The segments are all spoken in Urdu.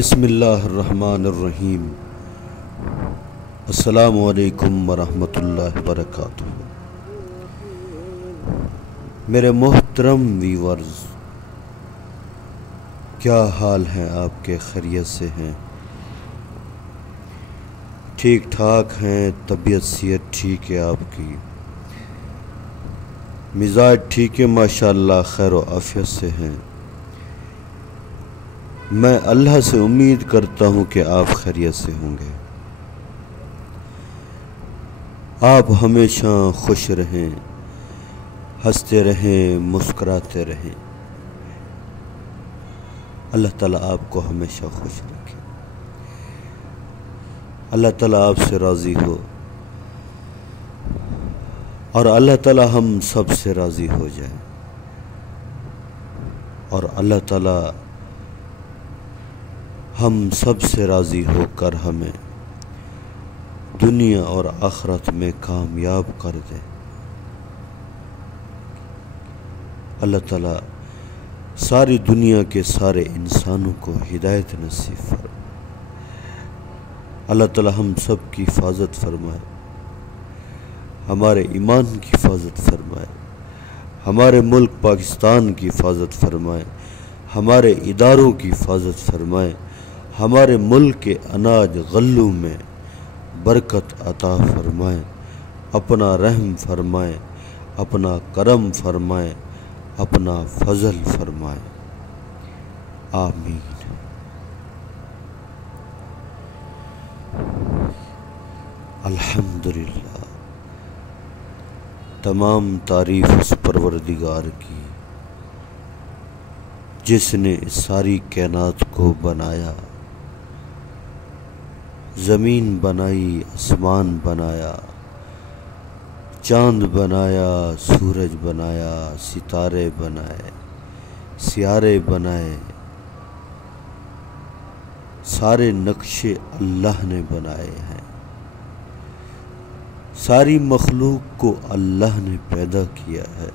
بسم اللہ الرحمن الرحیم۔ السلام علیکم ورحمۃ اللہ وبرکاتہ۔ میرے محترم ویورز، کیا حال ہیں آپ کے؟ خیریت سے ہیں؟ ٹھیک ٹھاک ہیں؟ طبیعت صحت ٹھیک ہے آپ کی؟ مزاج ٹھیک ہے؟ ماشاءاللہ خیر و عافیت سے ہیں؟ میں اللہ سے امید کرتا ہوں کہ آپ خیریت سے ہوں گے۔ آپ ہمیشہ خوش رہیں، ہنستے رہیں، مسکراتے رہیں۔ اللہ تعالیٰ آپ کو ہمیشہ خوش رکھے، اللہ تعالیٰ آپ سے راضی ہو، اور اللہ تعالیٰ ہم سب سے راضی ہو جائے، اور اللہ تعالیٰ ہم سب سے راضی ہو کر ہمیں دنیا اور آخرت میں کامیاب کر دے۔ اللہ تعالیٰ ساری دنیا کے سارے انسانوں کو ہدایت نصیب فرمائے۔ اللہ تعالیٰ ہم سب کی حفاظت فرمائے، ہمارے ایمان کی حفاظت فرمائے، ہمارے ملک پاکستان کی حفاظت فرمائے، ہمارے اداروں کی حفاظت فرمائے، ہمارے ملک کے اناج غلوں میں برکت عطا فرمائے، اپنا رحم فرمائے، اپنا کرم فرمائے، اپنا فضل فرمائے، آمین۔ الحمدللہ، تمام تعریف اس پروردگار کی جس نے اس ساری کائنات کو بنایا، زمین بنائی، آسمان بنایا، چاند بنایا، سورج بنایا، ستارے بنائے، سیارے بنائے، سارے نقشے اللہ نے بنائے ہیں۔ ساری مخلوق کو اللہ نے پیدا کیا ہے،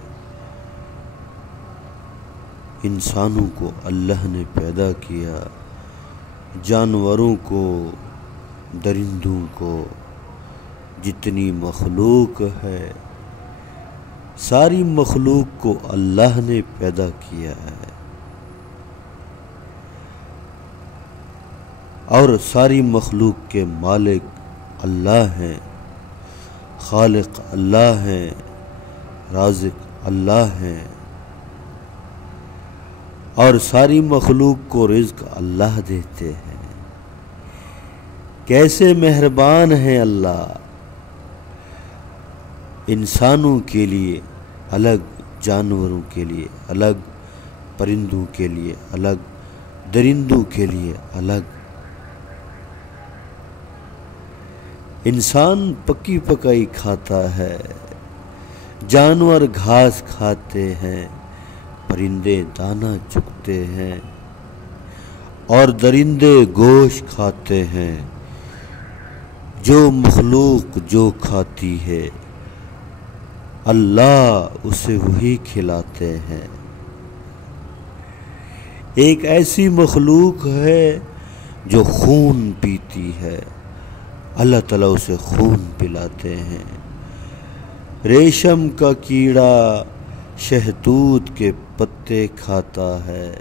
انسانوں کو اللہ نے پیدا کیا، جانوروں کو، درندوں کو، جتنی مخلوق ہے ساری مخلوق کو اللہ نے پیدا کیا ہے، اور ساری مخلوق کے مالک اللہ ہیں، خالق اللہ ہیں، رازق اللہ ہیں، اور ساری مخلوق کو رزق اللہ دیتے ہیں۔ کیسے مہربان ہیں اللہ! انسانوں کے لیے الگ، جانوروں کے لیے الگ، پرندوں کے لیے الگ، درندوں کے لیے الگ۔ انسان پکی پکائی کھاتا ہے، جانور گھاس کھاتے ہیں، پرندے دانہ چگتے ہیں، اور درندے گوشت کھاتے ہیں۔ جو مخلوق جو کھاتی ہے اللہ اسے وہی کھلاتے ہیں۔ ایک ایسی مخلوق ہے جو خون پیتی ہے، اللہ تعالیٰ اسے خون پلاتے ہیں۔ ریشم کا کیڑا شہتوت کے پتے کھاتا ہے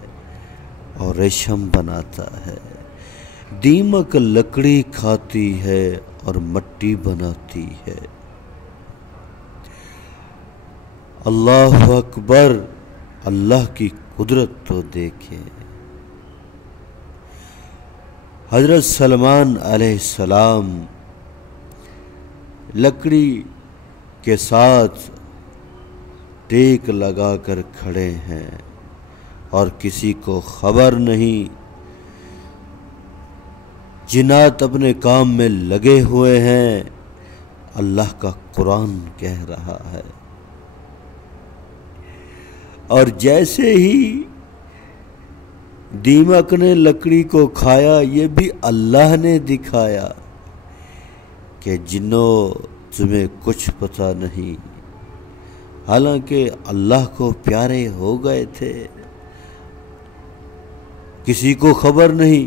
اور ریشم بناتا ہے۔ دیمک لکڑی کھاتی ہے اور مٹی بناتی ہے۔ اللہ اکبر! اللہ کی قدرت تو دیکھیں۔ حضرت سلمان علیہ السلام لکڑی کے ساتھ ٹیک لگا کر کھڑے ہیں اور کسی کو خبر نہیں، جنات اپنے کام میں لگے ہوئے ہیں۔ اللہ کا قرآن کہہ رہا ہے، اور جیسے ہی دیمک نے لکڑی کو کھایا، یہ بھی اللہ نے دکھایا کہ جنوں تمہیں کچھ پتہ نہیں، حالانکہ اللہ کو پیارے ہو گئے تھے، کسی کو خبر نہیں،